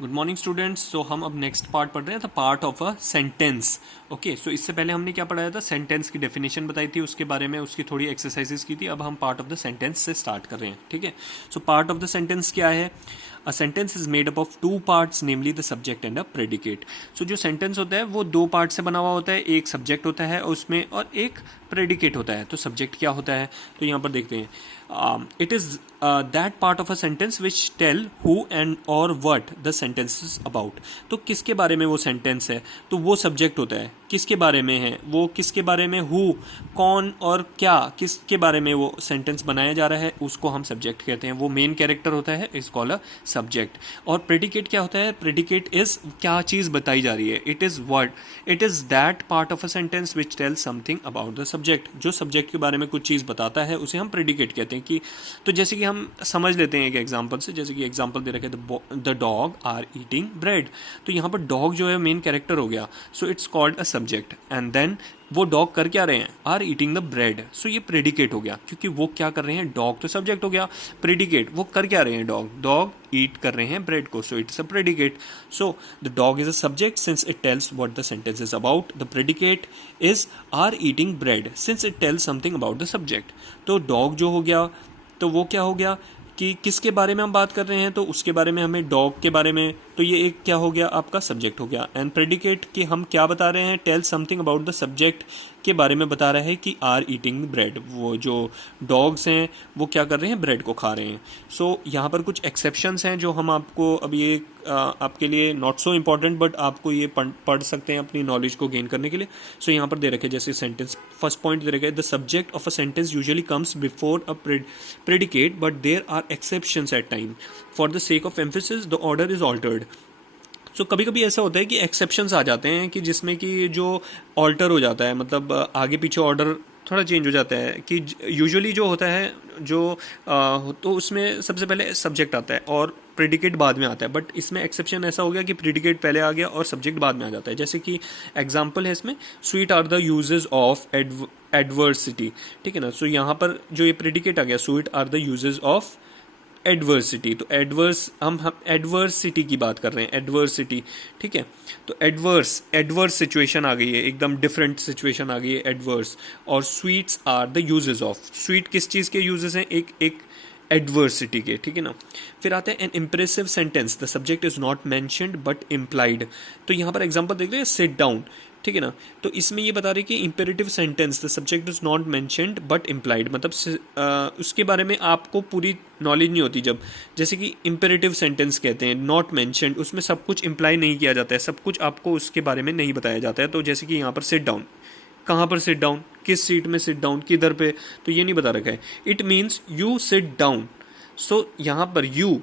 Good morning students. सो हम अब next part पढ़ रहे हैं, the part of a sentence. Okay, so इससे पहले हमने क्या पढ़ाया था, सेंटेंस की डेफिनेशन बताई थी, उसके बारे में उसकी थोड़ी एक्सरसाइजेस की थी। अब हम पार्ट ऑफ द सेंटेंस से स्टार्ट कर रहे हैं। ठीक है, so part of the sentence क्या है? A sentence is made up of two parts, namely the subject and a predicate. So जो सेंटेंस होता है वो दो पार्ट से बना हुआ होता है, एक सब्जेक्ट होता है उसमें और एक प्रेडिकेट होता है। तो सब्जेक्ट क्या होता है, तो यहाँ पर देखते हैं, it is that part of a sentence which tell who and or what the sentence is about। तो किसके बारे में वो सेंटेंस है, तो वो सब्जेक्ट होता है। किसके बारे में है वो, किसके बारे में, हु कौन और क्या, किसके बारे में वो सेंटेंस बनाया जा रहा है, उसको हम सब्जेक्ट कहते हैं। वो मेन कैरेक्टर होता है, इज कॉल्ड अ सब्जेक्ट। और प्रेडिकेट क्या होता है, प्रेडिकेट इज क्या चीज़ बताई जा रही है, it is word, it is that part of a sentence which tell something about the subject. जो सब्जेक्ट के बारे में कुछ चीज़ बताता है उसे हम प्रेडिकेट कहते हैं। कि तो जैसे कि हम समझ लेते हैं एक एग्जांपल से, जैसे कि एग्जांपल दे रखे, the dog are eating bread. तो यहाँ पर डॉग जो है मेन कैरेक्टर हो गया, so it's called a subject. And then वो डॉग कर क्या रहे हैं, are eating the bread, so ये प्रेडिकेट हो गया, क्योंकि वो क्या कर रहे हैं, डॉग तो सब्जेक्ट हो गया, प्रेडिकेट वो कर क्या रहे हैं, डॉग डॉग ईट कर रहे हैं ब्रेड को, so it's a predicate. So the dog is a subject since it tells what the sentence is about. The predicate is are eating bread since it tells something about the subject. तो dog जो हो गया, तो वो क्या हो गया कि किसके बारे में हम बात कर रहे हैं, तो उसके बारे में, हमें डॉग के बारे में, तो ये एक क्या हो गया, आपका सब्जेक्ट हो गया। एंड प्रेडिकेट कि हम क्या बता रहे हैं, tell something about the subject के बारे में बता रहा है कि आर ईटिंग ब्रेड, वो जो डॉग्स हैं वो क्या कर रहे हैं, ब्रेड को खा रहे हैं। सो यहाँ पर कुछ एक्सेप्शंस हैं जो हम आपको अब ये आपके लिए नॉट सो इम्पॉर्टेंट, बट आपको ये पढ़ सकते हैं अपनी नॉलेज को गेन करने के लिए। सो यहाँ पर दे रखे, जैसे सेंटेंस फर्स्ट पॉइंट दे रखे, the subject of a sentence usually comes before a predicate, but there are exceptions at time. For the sake of emphasis, the order is altered. सो कभी कभी ऐसा होता है कि एक्सेप्शंस आ जाते हैं कि जिसमें कि जो ऑल्टर हो जाता है, मतलब आगे पीछे ऑर्डर थोड़ा चेंज हो जाता है। कि यूजुअली जो होता है, जो तो उसमें सबसे पहले सब्जेक्ट आता है और प्रेडिकेट बाद में आता है। बट इसमें एक्सेप्शन ऐसा हो गया कि प्रेडिकेट पहले आ गया और सब्जेक्ट बाद में आ जाता है। जैसे कि एग्जांपल है इसमें, sweet are the uses of adversity. ठीक है ना, सो यहाँ पर जो ये प्रेडिकेट आ गया, sweet are the uses of adversity. तो एडवर्स, हम एडवर्सिटी की बात कर रहे हैं, एडवर्सिटी। ठीक है, तो एडवर्स, एडवर्स सिचुएशन आ गई है, एकदम डिफरेंट सिचुएशन आ गई है, एडवर्स। और sweets are the uses of, sweet किस चीज़ के यूजेस हैं, एक एक एडवर्सिटी के। ठीक है ना, फिर आते हैं N impressive sentence, the subject is not mentioned but implied. तो यहाँ पर एग्जाम्पल देख रहे हैं, सिट डाउन। ठीक है ना, तो इसमें ये बता रहे कि imperative sentence, the subject is not mentioned but implied, मतलब उसके बारे में आपको पूरी नॉलेज नहीं होती। जब जैसे कि इंपेरेटिव सेंटेंस कहते हैं, नॉट मेंशनड, उसमें सब कुछ इम्प्लाई नहीं किया जाता है, सब कुछ आपको उसके बारे में नहीं बताया जाता है। तो जैसे कि यहाँ पर सिट डाउन, कहाँ पर सिट डाउन, किस सीट में सिट डाउन, किधर पे, तो ये नहीं बता रखा है। It means you sit down, so यहाँ पर यू,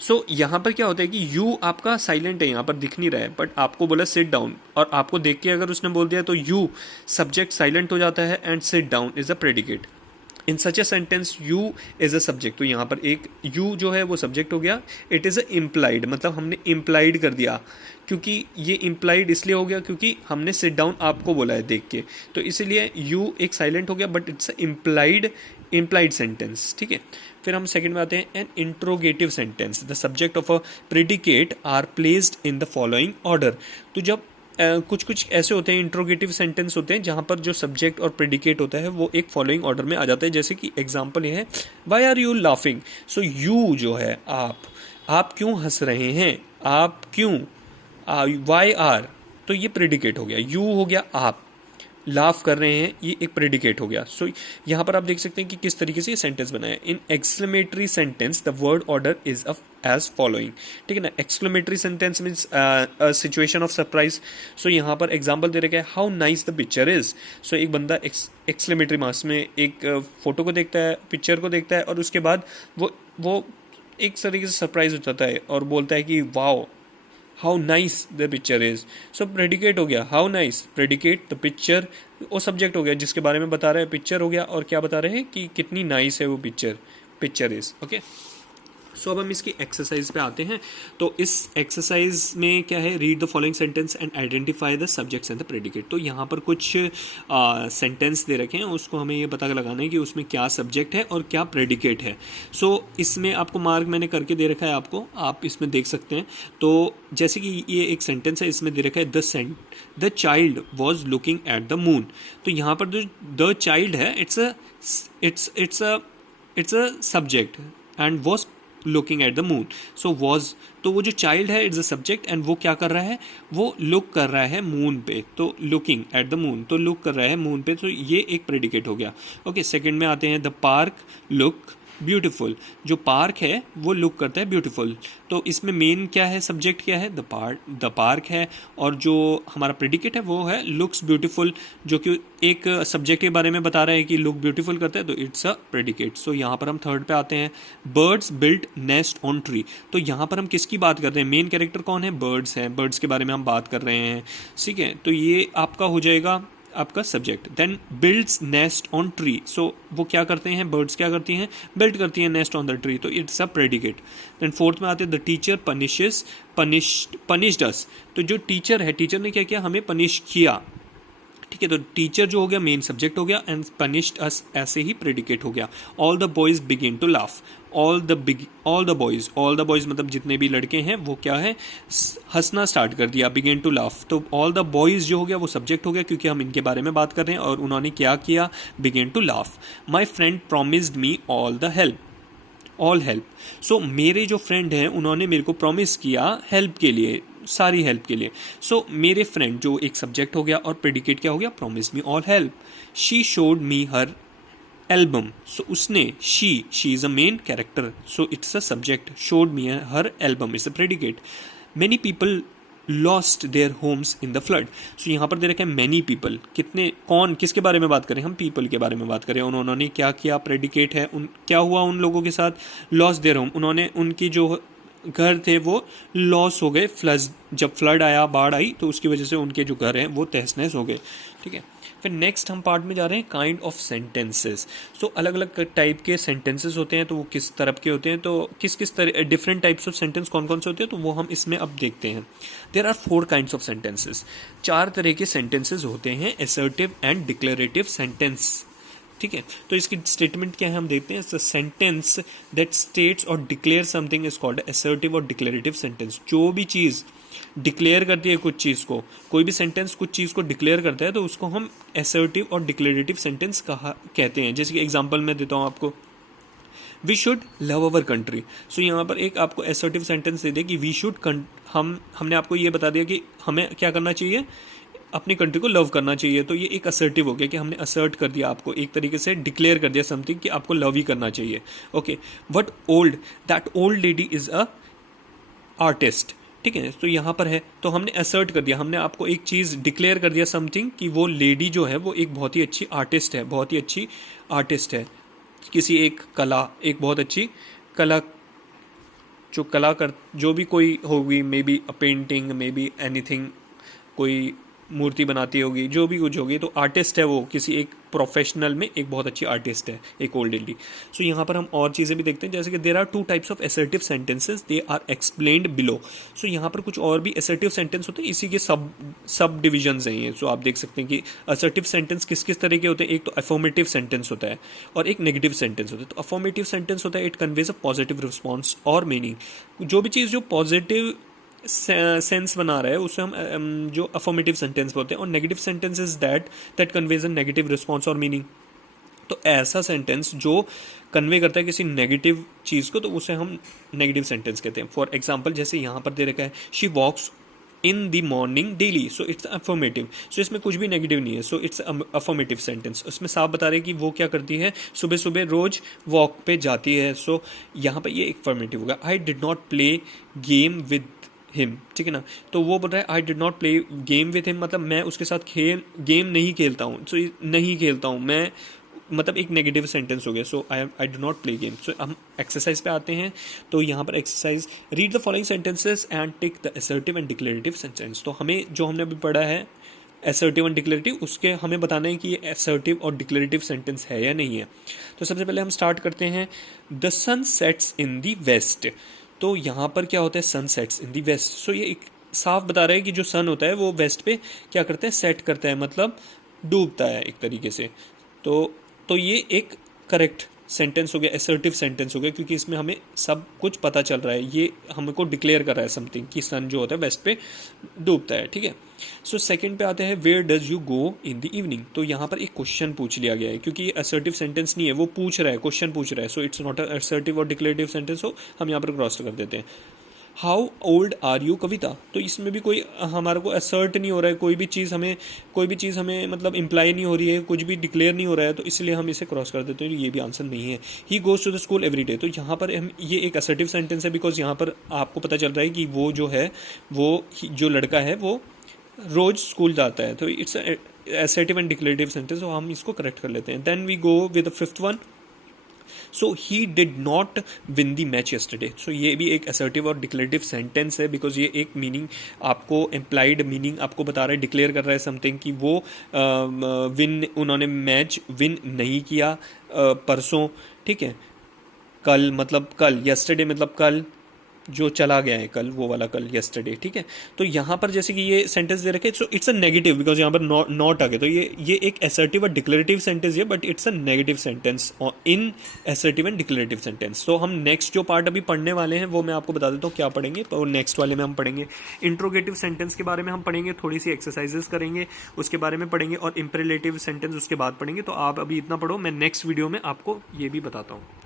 सो यहाँ पर क्या होता है कि यू आपका साइलेंट है, यहाँ पर दिख नहीं रहा है, बट आपको बोला सिट डाउन, और आपको देख के अगर उसने बोल दिया तो यू, सब्जेक्ट साइलेंट हो जाता है, and sit down is a predicate. In such a sentence you is a subject. तो यहाँ पर एक यू जो है वो सब्जेक्ट हो गया, इट इज़ अ इम्प्लाइड, मतलब हमने इम्प्लाइड कर दिया, क्योंकि ये इम्प्लाइड इसलिए हो गया क्योंकि हमने सिट डाउन आपको बोला है देख के, तो इसीलिए यू एक साइलेंट हो गया, but it's implied, implied sentence. ठीक है, फिर हम सेकंड में आते हैं, an interrogative sentence, the subject of a predicate are placed in the following order. तो जब कुछ कुछ ऐसे होते हैं इंट्रोगेटिव सेंटेंस होते हैं जहाँ पर जो सब्जेक्ट और प्रेडिकेट होता है वो एक फॉलोइंग ऑर्डर में आ जाता है। जैसे कि एग्जांपल ये है, why are you laughing, so you जो है आप क्यों हंस रहे हैं, आप क्यों, वाई आर, तो ये प्रेडिकेट हो गया, यू हो गया आप, लाफ कर रहे हैं, ये एक प्रेडिकेट हो गया। सो यहाँ पर आप देख सकते हैं कि किस तरीके से ये सेंटेंस बना है। In exclamatory sentence the word order is as following. ठीक है ना, exclamatory sentence means situation of surprise. So यहाँ पर एग्जाम्पल दे रखा है, how nice the picture is. So एक बंदा एक्सक्लेमेटरी मार्क्स में एक फोटो को देखता है, पिक्चर को देखता है, और उसके बाद वो एक तरीके से सरप्राइज हो जाता है और बोलता है कि wow, how nice the picture is. So predicate हो गया, how nice, predicate the picture, वो सब्जेक्ट हो गया जिसके बारे में बता रहे हैं, पिक्चर हो गया, और क्या बता रहे हैं कि कितनी नाइस है वो पिक्चर, पिक्चर इज। ओके, सो अब हम इसकी एक्सरसाइज पे आते हैं। तो इस एक्सरसाइज में क्या है, read the following sentence and identify the subjects and the predicate. तो यहाँ पर कुछ सेंटेंस दे रखे हैं, उसको हमें ये पता लगाना है कि उसमें क्या सब्जेक्ट है और क्या प्रेडिकेट है। सो इसमें आपको मार्क मैंने करके दे रखा है, आपको आप इसमें देख सकते हैं। तो जैसे कि ये एक सेंटेंस है, इसमें दे रखा है the child was looking at the moon. तो यहाँ पर जो द चाइल्ड है, it's a subject and was looking at the moon. So was, तो वो जो चाइल्ड है इट्स अ सब्जेक्ट एंड वो क्या कर रहा है, वो लुक कर रहा है मून पे। तो लुकिंग एट द मून, तो लुक कर रहा है मून पे, तो ये एक प्रेडिकेट हो गया। ओके, सेकंड में आते हैं, द पार्क लुक ब्यूटीफुल। जो पार्क है वो लुक करता है ब्यूटीफुल। तो इसमें मेन क्या है, सब्जेक्ट क्या है, द पार्क है, और जो हमारा प्रेडिकेट है वो है लुक्स ब्यूटीफुल, जो कि एक सब्जेक्ट के बारे में बता रहा है कि लुक ब्यूटीफुल करता है, तो इट्स अ प्रेडिकेट। सो यहाँ पर हम थर्ड पे आते हैं, birds built nest on tree. तो यहाँ पर हम किसकी बात कर रहे हैं, मेन कैरेक्टर कौन है, बर्ड्स है, बर्ड्स के बारे में हम बात कर रहे हैं। ठीक है, तो ये आपका हो जाएगा आपका subject. Then builds nest on tree. So वो क्या करते हैं, बर्ड्स क्या करती हैं, बिल्ड करती हैं नेस्ट ऑन द ट्री, तो it's a predicate. Then fourth में आते हैं, द टीचर पनिश्ड अस। तो जो टीचर है, टीचर ने क्या किया, हमें पनिश किया। ठीक है, तो टीचर जो हो गया मेन सब्जेक्ट हो गया, एंड पनिश्ड अस ऐसे ही प्रेडिकेट हो गया। All the boys begin to laugh. All the boys मतलब जितने भी लड़के हैं वो क्या है, हंसना स्टार्ट कर दिया, बिगिन टू लाफ। तो ऑल द बॉयज जो हो गया वो सब्जेक्ट हो गया, क्योंकि हम इनके बारे में बात कर रहे हैं, और उन्होंने क्या किया, begin to laugh. My friend promised me all help. So मेरे जो फ्रेंड हैं उन्होंने मेरे को प्रॉमिस किया हेल्प के लिए, सारी हेल्प के लिए। सो मेरे फ्रेंड जो एक सब्जेक्ट हो गया, और प्रेडिकेट क्या हो गया, promise me all help. She showed me her album. So उसने, she is a main character, so it's a subject, showed me her album is a predicate. Many people lost their homes in the flood. So यहाँ पर दे रखा है many people, कितने, कौन, किसके बारे में बात करें, हम पीपल के बारे में बात करें। उन्होंने क्या किया, प्रेडिकेट है, क्या हुआ उन लोगों के साथ, लॉस्ट देयर होम, उन्होंने उनकी जो घर थे वो लॉस हो गए, जब फ्लड आया, बाढ़ आई, तो उसकी वजह से उनके जो घर हैं वो तहस नहस हो गए। ठीक है, फिर नेक्स्ट हम पार्ट में जा रहे हैं, काइंड ऑफ सेंटेंसेस। सो अलग अलग टाइप के सेंटेंसेस होते हैं, तो वो किस तरह के होते हैं, तो किस किस तरह डिफरेंट टाइप्स ऑफ सेंटेंस कौन कौन से होते हैं, तो वो हम इसमें अब देखते हैं। There are 4 kinds of sentences. 4 तरह के सेंटेंसेस होते हैं, असर्टिव एंड डिक्लेरेटिव सेंटेंस। ठीक है, तो इसकी स्टेटमेंट क्या है हम देखते हैं। सेंटेंस दैट स्टेट्स और declare something is called assertive और डिक्लेरेटिव सेंटेंस। जो भी चीज़ डिक्लेयर करती है कुछ चीज़ को, कोई भी सेंटेंस कुछ चीज़ को डिक्लेयर करता है, तो उसको हम असर्टिव और डिक्लेरेटिव सेंटेंस कहते हैं। जैसे कि एग्जांपल मैं देता हूँ आपको, we should love our country. So यहाँ पर एक आपको असर्टिव सेंटेंस दे दिया कि वी शुड, हमने आपको ये बता दिया कि हमें क्या करना चाहिए, अपनी कंट्री को लव करना चाहिए। तो ये एक असर्टिव हो गया कि हमने असर्ट कर दिया, आपको एक तरीके से डिक्लेयर कर दिया समथिंग कि आपको लव ही करना चाहिए। Okay, but that old lady is a artist. ठीक है, तो यहाँ पर है, तो हमने असर्ट कर दिया, हमने आपको एक चीज़ डिक्लेयर कर दिया समथिंग कि वो लेडी जो है वो एक बहुत ही अच्छी आर्टिस्ट है, बहुत ही अच्छी आर्टिस्ट है, किसी एक कला, एक बहुत अच्छी कला, जो कला कर, जो भी कोई होगी, may be a painting, may be anything, कोई मूर्ति बनाती होगी, जो भी कुछ होगी, तो आर्टिस्ट है वो, किसी एक प्रोफेशनल में एक बहुत अच्छी आर्टिस्ट है, एक ओल्ड लेडी। सो यहाँ पर हम और चीज़ें भी देखते हैं, जैसे कि there are 2 types of assertive sentences, they are explained below. So यहाँ पर कुछ और भी असर्टिव सेंटेंस होते हैं, इसी के सब डिविजन्स हैं ये। सो आप देख सकते हैं कि असर्टिव सेंटेंस किस किस तरह के होते हैं। एक तो अफर्मेटिव सेंटेंस होता है और एक नेगेटिव सेंटेंस होता है। तो अफर्मेटिव सेंटेंस होता है, it conveys a positive response और मीनिंग। जो भी चीज़ जो पॉजिटिव सेंस बना रहा है उसे हम जो अफर्मेटिव सेंटेंस बोलते हैं, और negative sentence is that conveys a negative response और मीनिंग। तो ऐसा सेंटेंस जो कन्वे करता है किसी नेगेटिव चीज़ को, तो उसे हम नेगेटिव सेंटेंस कहते हैं। फॉर एग्जांपल, जैसे यहाँ पर दे रखा है, she walks in the morning daily, so it's affirmative. So इसमें कुछ भी नेगेटिव नहीं है, सो इट्स अफर्मेटिव सेंटेंस। उसमें साफ बता रहे हैं कि वो क्या करती है, सुबह सुबह रोज वॉक पे जाती है। सो यहाँ पर ये एक अफर्मेटिव होगा। I did not play game with him, ठीक है ना, तो वो बोल रहा है I did not play game with him, मतलब मैं उसके साथ गेम नहीं खेलता हूँ। सो नहीं खेलता हूँ मैं, मतलब एक नेगेटिव सेंटेंस हो गया। So I do not play game. So हम एक्सरसाइज पे आते हैं। तो यहाँ पर exercise, read the following sentences and tick the assertive and declarative sentence. तो हमें जो हमने अभी पढ़ा है असर्टिव एंड डिक्लेरेटिव, उसके हमें बताना है कि ये असर्टिव और डिक्लेरेटिव सेंटेंस है या नहीं है। तो सबसे पहले हम स्टार्ट करते हैं, the sun sets in the west. तो यहाँ पर क्या होता है, sun sets in the west. So ये एक साफ बता रहा है कि जो सन होता है वो वेस्ट पे क्या करता है, सेट करता है, मतलब डूबता है एक तरीके से। तो ये एक करेक्ट सेंटेंस हो गया, असर्टिव सेंटेंस हो गया, क्योंकि इसमें हमें सब कुछ पता चल रहा है, ये हमको डिक्लेयर कर रहा है समथिंग कि सन जो होता है वेस्ट पे डूबता है, ठीक है। सो सेकंड पे आते हैं, where does you go in the evening. तो यहाँ पर एक क्वेश्चन पूछ लिया गया है, क्योंकि ये असर्टिव सेंटेंस नहीं है, वो पूछ रहा है, क्वेश्चन पूछ रहा है। सो इट्स नॉट असर्टिव और डिक्लेरेटिव सेंटेंस, हो हम यहाँ पर क्रॉस कर देते हैं। हाउ ओल्ड आर यू कविता। तो इसमें भी कोई हमारे को असर्ट नहीं हो रहा है, कोई भी चीज़ हमें मतलब इम्प्लाई नहीं हो रही है, कुछ भी डिक्लेयर नहीं हो रहा है, तो इसलिए हम इसे क्रॉस कर देते हैं, ये भी आंसर नहीं है। He goes to the school every day. तो यहाँ पर हम ये एक असर्टिव सेंटेंस है, बिकॉज यहाँ पर आपको पता चल रहा है कि वो जो है, वो जो लड़का है वो रोज स्कूल जाता है। तो it's assertive and declarative sentence, तो हम इसको करेक्ट कर लेते हैं। Then we go with the fifth one, so he did not win the match yesterday. So ये भी एक असर्टिव और डिक्लेरेटिव सेंटेंस है, बिकॉज ये एक मीनिंग आपको, एम्प्लाइड मीनिंग आपको बता रहा है, डिक्लेयर कर रहा है समथिंग कि वो उन्होंने मैच विन नहीं किया परसों, ठीक है। कल मतलब कल, यस्टरडे मतलब कल, जो चला गया है कल, वो वाला कल, यस्टरडे, ठीक है। तो यहाँ पर जैसे कि ये सेंटेंस दे रखे, सो इट्स अ नेगेटिव, बिकॉज यहाँ पर नॉट आ गया, तो ये एक असर्टिव और डिक्लेरेटिव सेंटेंस है, but it's a negative sentence in assertive and declarative sentence. तो हम नेक्स्ट जो पार्ट अभी पढ़ने वाले हैं वो मैं आपको बता देता हूँ क्या पढ़ेंगे। और नेक्स्ट वाले में हम पढ़ेंगे इंट्रोगेटिव सेंटेंस के बारे में, हम पढ़ेंगे, थोड़ी सी एक्सरसाइजेस करेंगे, उसके बारे में पढ़ेंगे, और इंपरेटिव सेंटेंस उसके बाद पढ़ेंगे। तो आप अभी इतना पढ़ो, मैं नेक्स्ट वीडियो में आपको ये भी बताता हूँ।